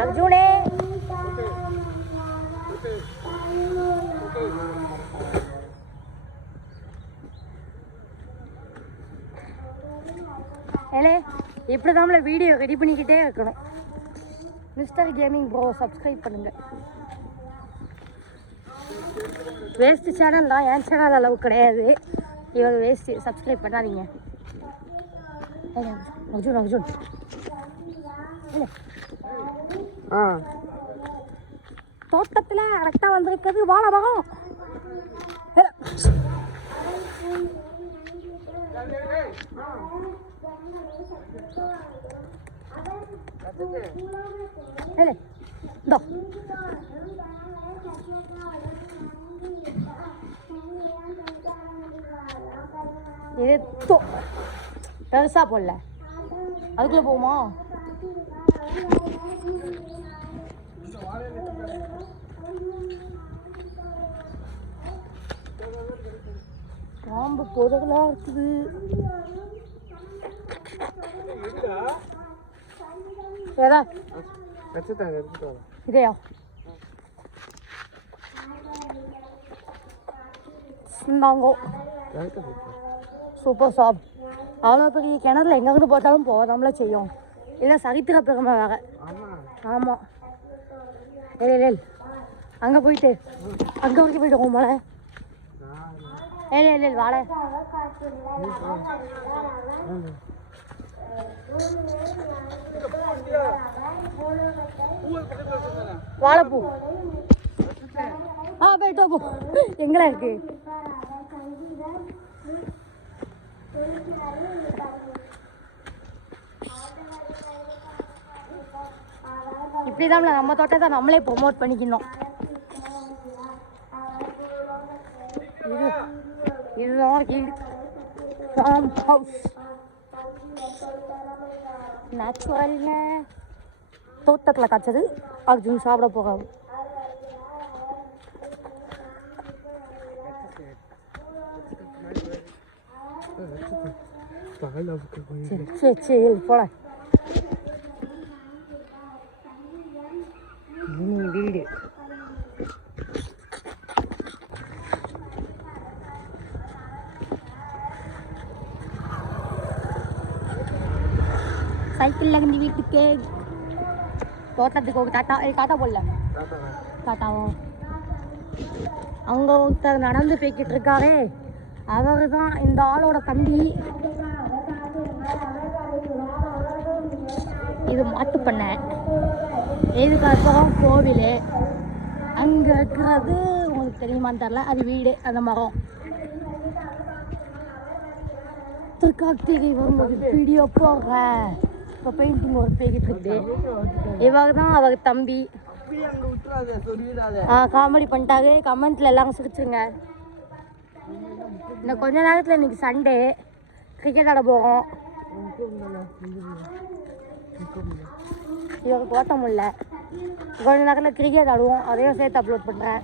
அர்ஜுனே ஏலே இப்படி தான் வீடியோ ரெடி பண்ணிக்கிட்டே இருக்கணும். மிஸ்டர் கேமிங் ப்ரோ சப்ஸ்கிரைப் பண்ணுங்க. வேஸ்ட்டு சேனல் தான், என் சேனல் அளவு கிடையாது. இவங்க வேஸ்ட்டு, சப்ஸ்கிரைப் பண்ணாதீங்க. அர்ஜுன் அர்ஜுன் தோட்டத்தில் கரெக்டாக வந்திருக்கிறது வாழ மரம். இது பெருசா போடல, அதுக்குள்ள போகுமா? பாம்பு பொதுகளா இருக்குது. ஏதா இதையா சிந்தாங்கோ சூப்பர் ஷாப். அவ்வளோ பெரிய கிணறுல எங்கேருந்து போட்டாலும் போதாமல செய்யும். இல்லை சரித்திர பெருமை வேற. ஆமாம் ஏழு அங்கே போயிட்டு அங்கே வரைக்கும் போயிட்டு போகும்போல ஏழு வாழ வாழைப்பூ. போயிட்டோ போ. எங்களா இருக்கு இப்படிதான் நம்ம தோட்டத்தை நம்மளே ப்ரொமோட் பண்ணிக்கணும். இதுதான் ஃபார்ம் ஹவுஸ். நேச்சுரல்னு தோட்டத்தில் காய்ச்சது அர்ஜுன் சாப்பிட போகாது. சரி சரி போல வீடு. சைக்கிளில் இருந்து வீட்டுக்கு தோட்டத்துக்கு ஒரு டாட்டா போடல டாட்டாவும் அங்கே ஒருத்தர் நடந்து போய்கிட்டு இருக்காரே, அவர் தான் இந்த ஆளோட தம்பி. இது மாட்டு பண்ணை. இதுக்கப்புறம் கோவில். அங்கே இருக்கிறது உங்களுக்கு தெரியுமான்னு தெரில, அது வீடு. அந்த மரம் திருக்கார்த்திகை வரும்போது வீடியோ போடுற. இப்போ பெயிண்டிங் ஒரு பேக்கிட்டு இருக்குது. இவர் தான் அவர் தம்பி. காமெடி பண்ணிட்டாங்க. கமெண்ட்ல எல்லாம் சிரிச்சுங்க. இன்னும் கொஞ்ச நேரத்தில் இன்னைக்கு சண்டே கிரிக்கெட் ஆட போகிறோம். இவருக்கு ஓட்டம் இல்லை. கொஞ்ச நேரத்தில் கிரிக்கெட் ஆடுவோம். அதையும் சேர்த்து அப்லோட் பண்ணுறேன்.